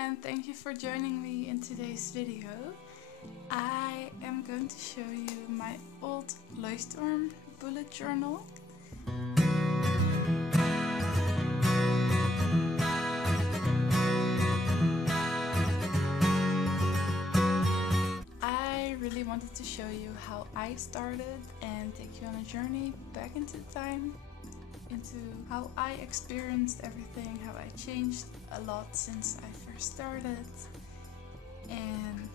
and thank you for joining me in today's video. I am going to show you my old Leuchtturm bullet journal. I really wanted to show you how I started and take you on a journey back into time, into how I experienced everything, how I changed a lot since I first started. And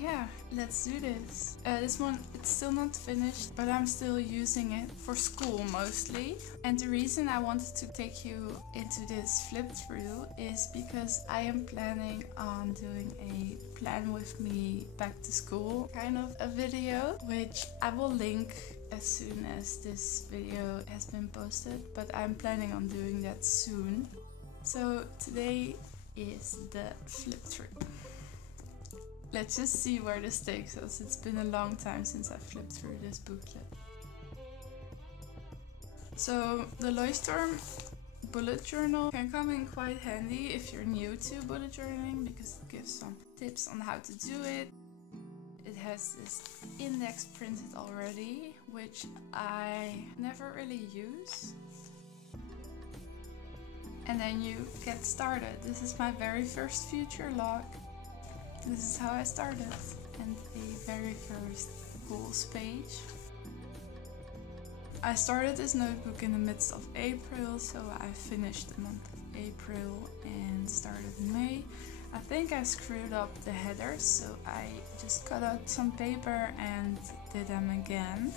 yeah, let's do this. This one, it's still not finished, but I'm still using it for school mostly. And the reason I wanted to take you into this flip through is because I am planning on doing a plan with me back to school kind of a video, which I will link as soon as this video has been posted, but I'm planning on doing that soon. So today is the flip through. Let's just see where this takes us. It's been a long time since I flipped through this booklet. So the Leuchtturm bullet journal can come in quite handy if you're new to bullet journaling, because it gives some tips on how to do it. It has this index printed already, which I never really use. And then you get started. This is my very first future log. This is how I started, and a very first goals page. I started this notebook in the midst of April, so I finished the month of April and started May. I think I screwed up the headers, so I just cut out some paper and did them again.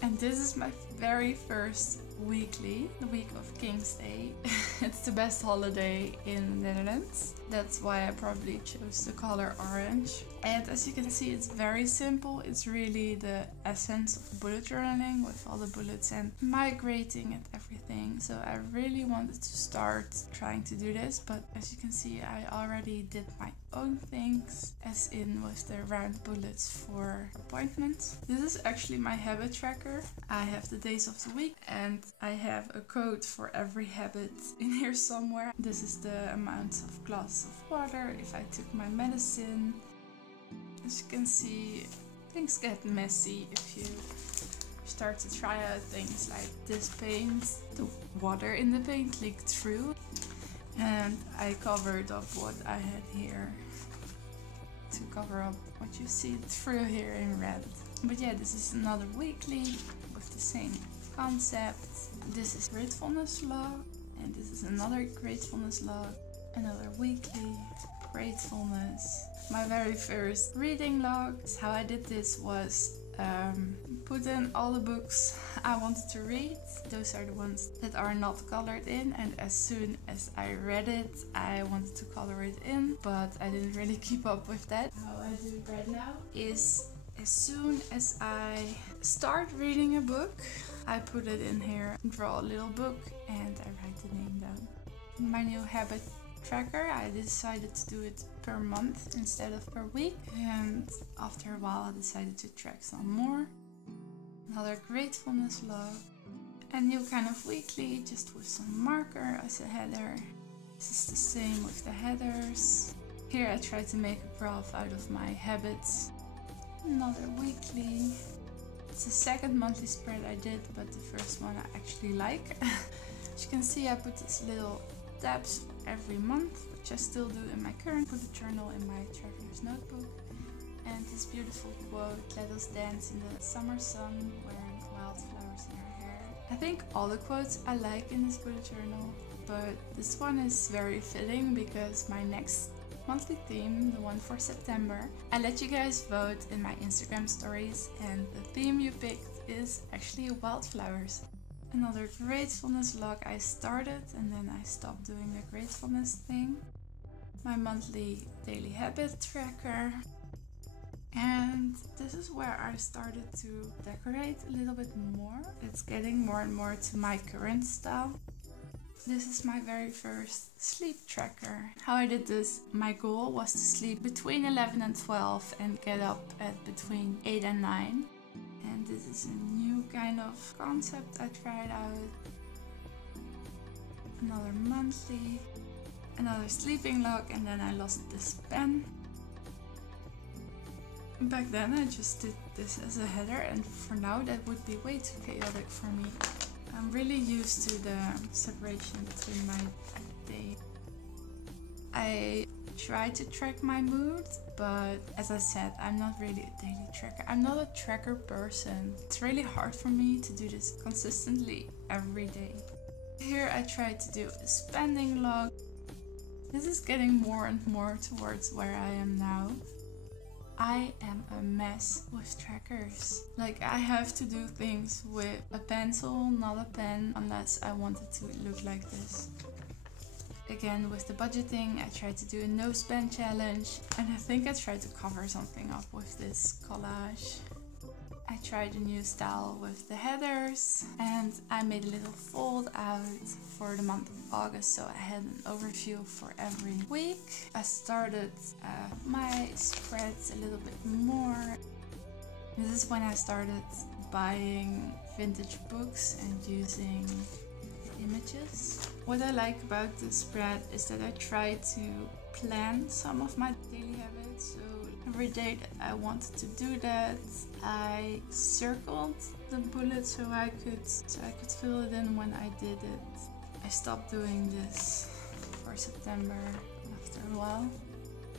And this is my very first weekly, the week of King's Day. It's the best holiday in the Netherlands. That's why I probably chose the color orange. And as you can see, it's very simple. It's really the essence of bullet journaling, with all the bullets and migrating and everything. So I really wanted to start trying to do this, but as you can see, I already did my own things, as in with the round bullets for appointments. This is actually my habit tracker. I have the days of the week and I have a code for every habit in here somewhere. This is the amount of glasses of water, if I took my medicine. As you can see, things get messy if you start to try out things like this paint. The water in the paint leaked through, and I covered up what I had here to cover up what you see through here in red. But yeah, this is another weekly with the same concept. This is gratefulness log, and this is another gratefulness log, another weekly gratefulness. My very first reading log. How I did this was put in all the books I wanted to read. Those are the ones that are not colored in, and as soon as I read it, I wanted to color it in, but I didn't really keep up with that. How I do it right now is, as soon as I start reading a book, I put it in here, draw a little book, and I write the name down. My new habit tracker, I decided to do it per month instead of per week, and after a while I decided to track some more. Another gratefulness log, a new kind of weekly, just with some marker as a header. This is the same with the headers. Here I try to make a graph out of my habits. Another weekly. It's the second monthly spread I did, but the first one I actually like. As you can see, I put these little tabs every month, which I still do in my current bullet journal in my traveler's notebook. And this beautiful quote, "Let us dance in the summer sun, wearing wildflowers in our hair." I think all the quotes I like in this bullet journal, but this one is very fitting because my next monthly theme, the one for September, I let you guys vote in my Instagram stories, and the theme you picked is actually wildflowers. Another gratefulness log I started, and then I stopped doing the gratefulness thing. My monthly daily habit tracker. And this is where I started to decorate a little bit more. It's getting more and more to my current style. This is my very first sleep tracker. How I did this, my goal was to sleep between 11 and 12 and get up at between 8 and 9. And this is a new kind of concept I tried out. Another monthly. another sleeping log, and then I lost this pen. Back then I just did this as a header, and for now that would be way too chaotic for me. I'm really used to the separation between my day. I try to track my mood, but as I said, I'm not really a daily tracker. I'm not a tracker person. It's really hard for me to do this consistently every day. Here I try to do a spending log. This is getting more and more towards where I am now. I am a mess with trackers. Like, I have to do things with a pencil, not a pen, unless I want it to look like this. Again, with the budgeting, I tried to do a no spend challenge, and I think I tried to cover something up with this collage. I tried a new style with the headers, and I made a little fold out for the month of August, so I had an overview for every week. I started my spreads a little bit more. This is when I started buying vintage books and using images. What I like about this spread is that I try to plan some of my daily habits. So every day that I wanted to do that, I circled the bullet so I could fill it in when I did it. I stopped doing this for September after a while.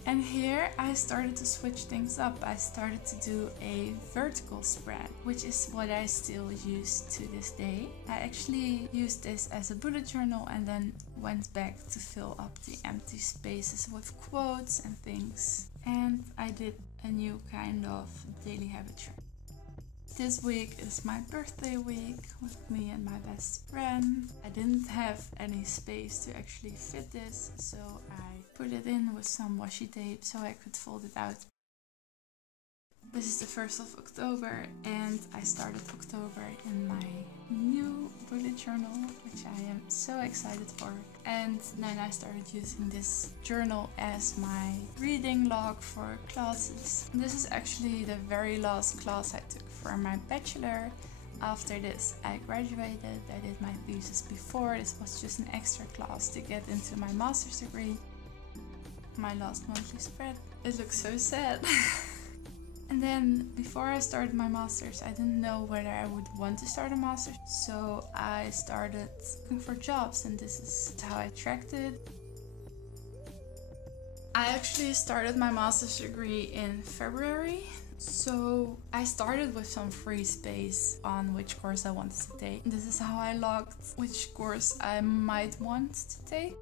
And here I started to switch things up. I started to do a vertical spread, which is what I still use to this day. I actually used this as a bullet journal and then went back to fill up the empty spaces with quotes and things. And I did a new kind of daily habit track. This week is my birthday week with me and my best friend. I didn't have any space to actually fit this, so I put it in with some washi tape so I could fold it out. This is the 1st of October, and I started October in my new bullet journal, which I am so excited for. And then I started using this journal as my reading log for classes. This is actually the very last class I took for my bachelor. After this, I graduated. I did my thesis before. This was just an extra class to get into my master's degree. My last monthly spread. It looks so sad. And then before I started my master's, I didn't know whether I would want to start a master's. So I started looking for jobs, and this is how I tracked it. I actually started my master's degree in February. So I started with some free space on which course I wanted to take. This is how I logged which course I might want to take.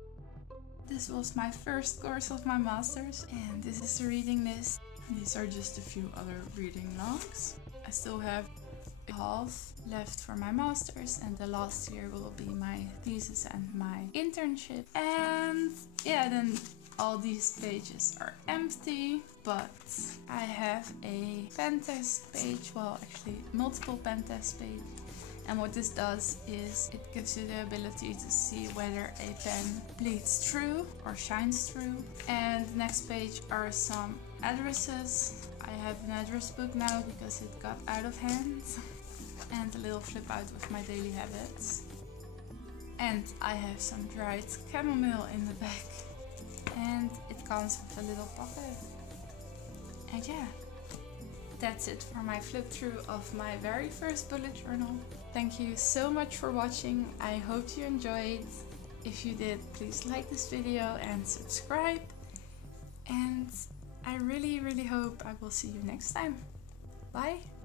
This was my first course of my master's, and this is the reading list. These are just a few other reading logs. I still have half left for my master's, and the last year will be my thesis and my internship. And yeah, then all these pages are empty, but I have a pen test page, well actually multiple pen test pages. And what this does is it gives you the ability to see whether a pen bleeds through or shines through. And the next page are some addresses. I have an address book now because it got out of hand. And a little flip out with my daily habits. And I have some dried chamomile in the back. And it comes with a little pocket. And yeah, that's it for my flip through of my very first bullet journal. Thank you so much for watching. I hope you enjoyed. If you did, please like this video and subscribe. And I really hope I will see you next time. Bye!